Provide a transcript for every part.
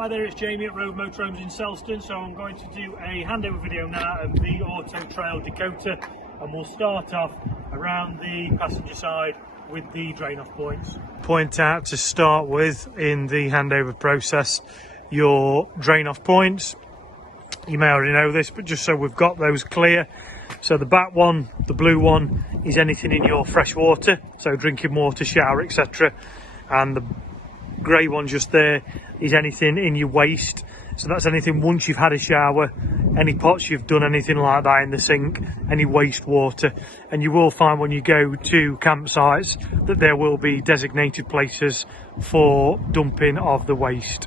Hi there, it's Jamie at Rove Motorhomes in Selston. So I'm going to do a handover video now of the Autotrail Dakota, and we'll start off around the passenger side with the drain off points. Point out to start with in the handover process your drain off points. You may already know this, but just so we've got those clear. So the back one, the blue one, is anything in your fresh water, so drinking water, shower, etc. And the grey one just there is anything in your waste, so that's anything once you've had a shower, any pots you've done, anything like that in the sink, any waste water. And you will find when you go to campsites that there will be designated places for dumping of the waste.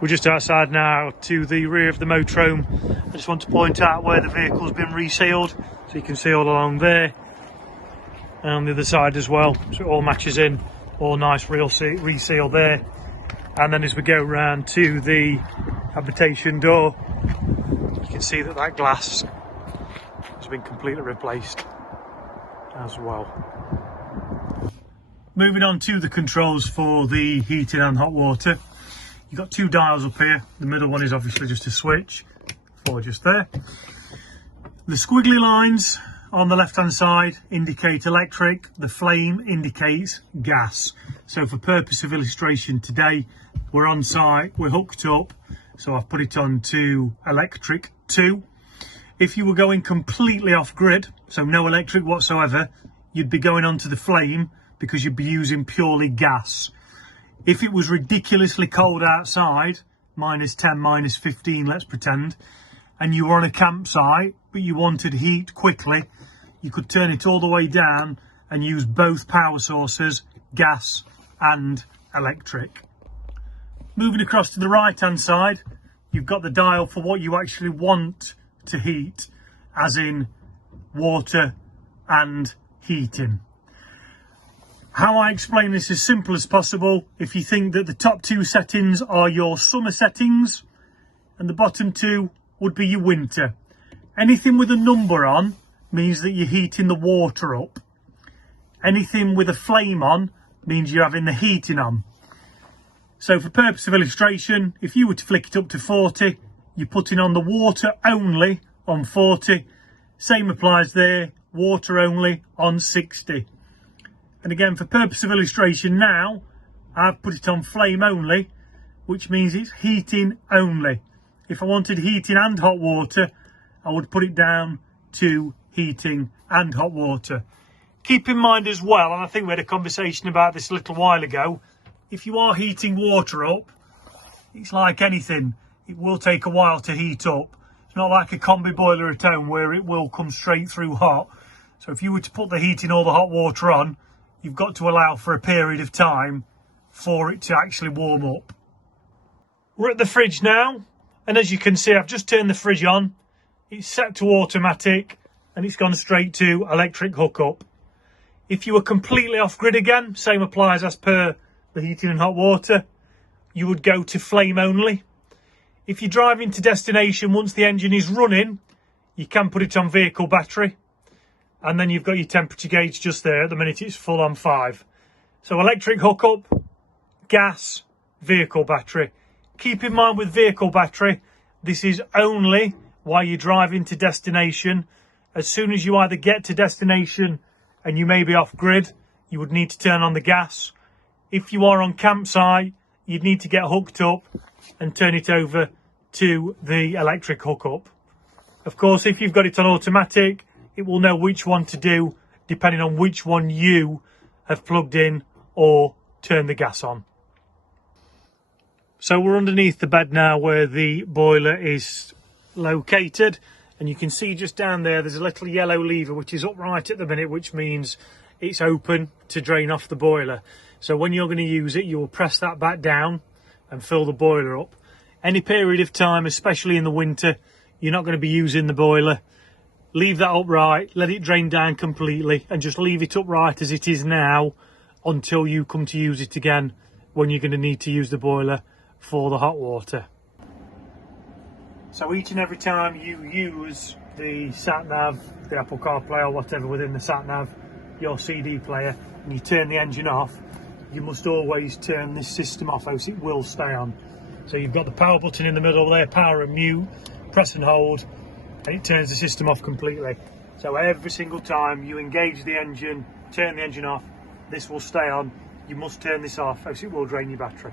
We're just outside now to the rear of the motorhome. I just want to point out where the vehicle's been resealed, so you can see all along there and on the other side as well, so it all matches in. All nice reseal there. And then as we go around to the habitation door, you can see that that glass has been completely replaced as well. Moving on to the controls for the heating and hot water. You've got two dials up here. The middle one is obviously just a switch, or just there. The squiggly lines on the left hand side indicate electric, the flame indicates gas. So for purpose of illustration today, we're on site, we're hooked up, so I've put it on to electric 2. If you were going completely off grid, so no electric whatsoever, you'd be going on to the flame because you'd be using purely gas. If it was ridiculously cold outside, -10, -15 let's pretend, and you were on a campsite but you wanted heat quickly, you could turn it all the way down and use both power sources, gas and electric. Moving across to the right hand side, you've got the dial for what you actually want to heat, as in water and heating. How I explain this is simple as possible. If you think that the top two settings are your summer settings and the bottom two would be your winter. Anything with a number on means that you're heating the water up. Anything with a flame on means you're having the heating on. So for purpose of illustration, if you were to flick it up to 40, you're putting on the water only on 40. Same applies there, water only on 60. And again, for purpose of illustration now, I've put it on flame only, which means it's heating only. If I wanted heating and hot water, I would put it down to heating and hot water. Keep in mind as well, and I think we had a conversation about this a little while ago, if you are heating water up, it's like anything, it will take a while to heat up. It's not like a combi boiler at home where it will come straight through hot. So if you were to put the heating or the hot water on, you've got to allow for a period of time for it to actually warm up. We're at the fridge now, and as you can see, I've just turned the fridge on. It's set to automatic and it's gone straight to electric hookup. If you were completely off grid again, same applies as per the heating and hot water, you would go to flame only. If you're driving to destination, once the engine is running, you can put it on vehicle battery. And then you've got your temperature gauge just there. At the minute it's full on 5. So electric hookup, gas, vehicle battery. Keep in mind with vehicle battery, this is only while you're driving to destination. As soon as you either get to destination and you may be off grid, you would need to turn on the gas. If you are on campsite, you'd need to get hooked up and turn it over to the electric hookup. Of course, if you've got it on automatic, it will know which one to do depending on which one you have plugged in or turned the gas on. So we're underneath the bed now where the boiler is located, and you can see just down there there's a little yellow lever which is upright at the minute, which means it's open to drain off the boiler. So when you're going to use it, you will press that back down and fill the boiler up. Any period of time, especially in the winter, you're not going to be using the boiler. Leave that upright, let it drain down completely, and just leave it upright as it is now until you come to use it again when you're going to need to use the boiler for the hot water. So each and every time you use the sat-nav, the Apple CarPlay or whatever within the sat-nav, your CD player, and you turn the engine off, you must always turn this system off, else it will stay on. So you've got the power button in the middle there, power and mute, press and hold, and it turns the system off completely. So every single time you engage the engine, turn the engine off, this will stay on. You must turn this off, else it will drain your battery.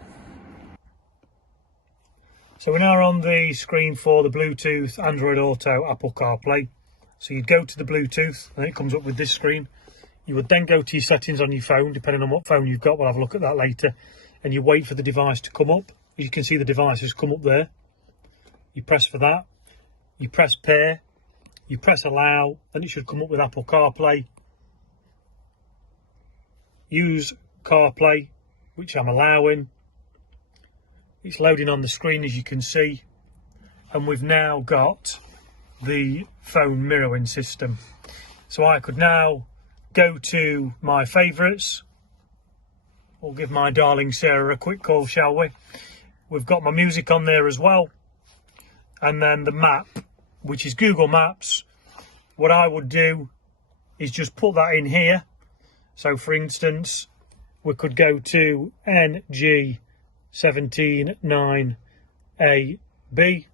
So we're now on the screen for the Bluetooth, Android Auto, Apple CarPlay. So you'd go to the Bluetooth and it comes up with this screen. You would then go to your settings on your phone, depending on what phone you've got. We'll have a look at that later. And you wait for the device to come up. As you can see, the device has come up there. You press for that. You press pair. You press allow. Then it should come up with Apple CarPlay. Use CarPlay, which I'm allowing. It's loading on the screen, as you can see, and we've now got the phone mirroring system. So I could now go to my favourites. We'll give my darling Sarah a quick call, shall we? We've got my music on there as well, and then the map, which is Google Maps. What I would do is just put that in here. So for instance, we could go to NG179AB,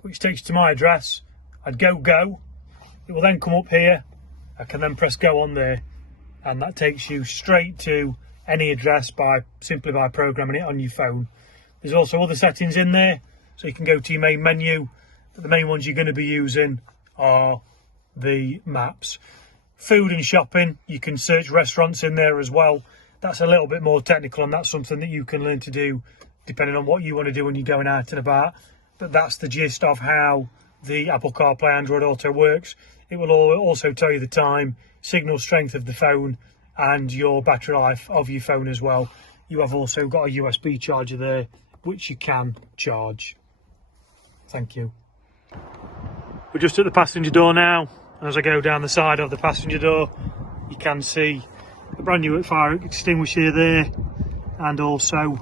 which takes you to my address. I'd go. It will then come up here. I can then press go on there, and that takes you straight to any address simply by programming it on your phone. There's also other settings in there, so you can go to your main menu, but the main ones you're going to be using are the maps. Food and shopping, you can search restaurants in there as well. That's a little bit more technical, and that's something that you can learn to do depending on what you want to do when you're going out and about. But that's the gist of how the Apple CarPlay Android Auto works. It will also tell you the time, signal strength of the phone, and your battery life of your phone as well. You have also got a USB charger there, which you can charge. Thank you. We're just at the passenger door now. As I go down the side of the passenger door, you can see a brand new fire extinguisher there, and also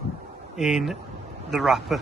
in the wrapper